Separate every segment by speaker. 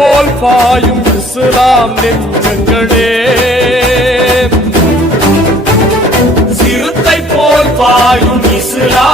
Speaker 1: போல் பாயும் இஸ்லாம் நெஞ்சங்களே.
Speaker 2: சிறுத்தை போல் பாயும் இஸ்லாம்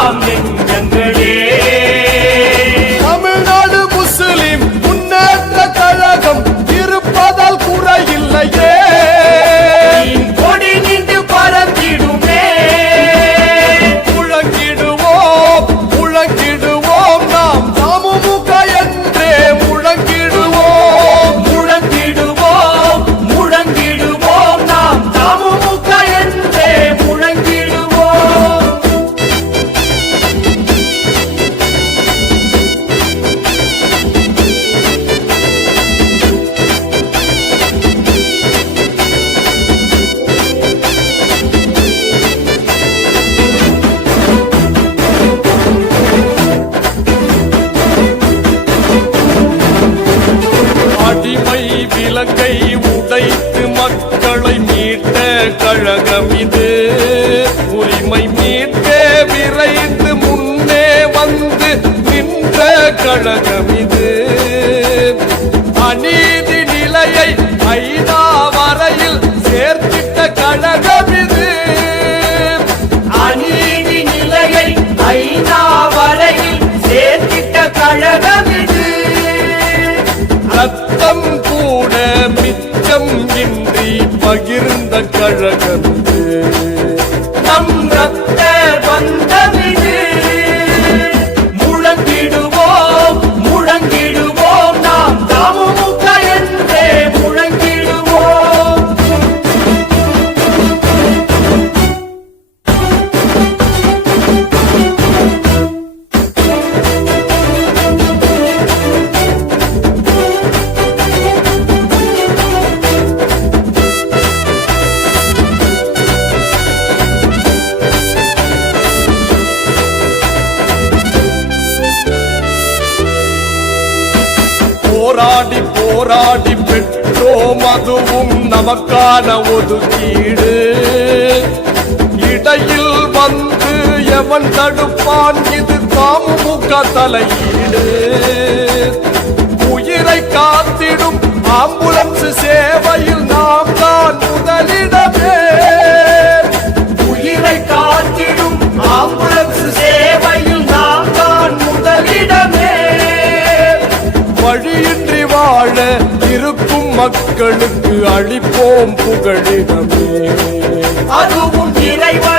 Speaker 1: கழகம் இது. உரிமை மீட்க விரைந்து முன்னே வந்து நின்ற கழகம் இது. அநீ கழகம் போராடி போராடி பெற்றோம் அதுவும் நமக்கான ஒதுக்கீடு இடையில் வந்து எவன் தடுப்பான் இது தாமுக தலையீடு. உயிரை காத்திடும் ஆம்புல மக்களுக்கு அளிப்போம் புகழிடமே.
Speaker 2: அதுவும் இறைவன்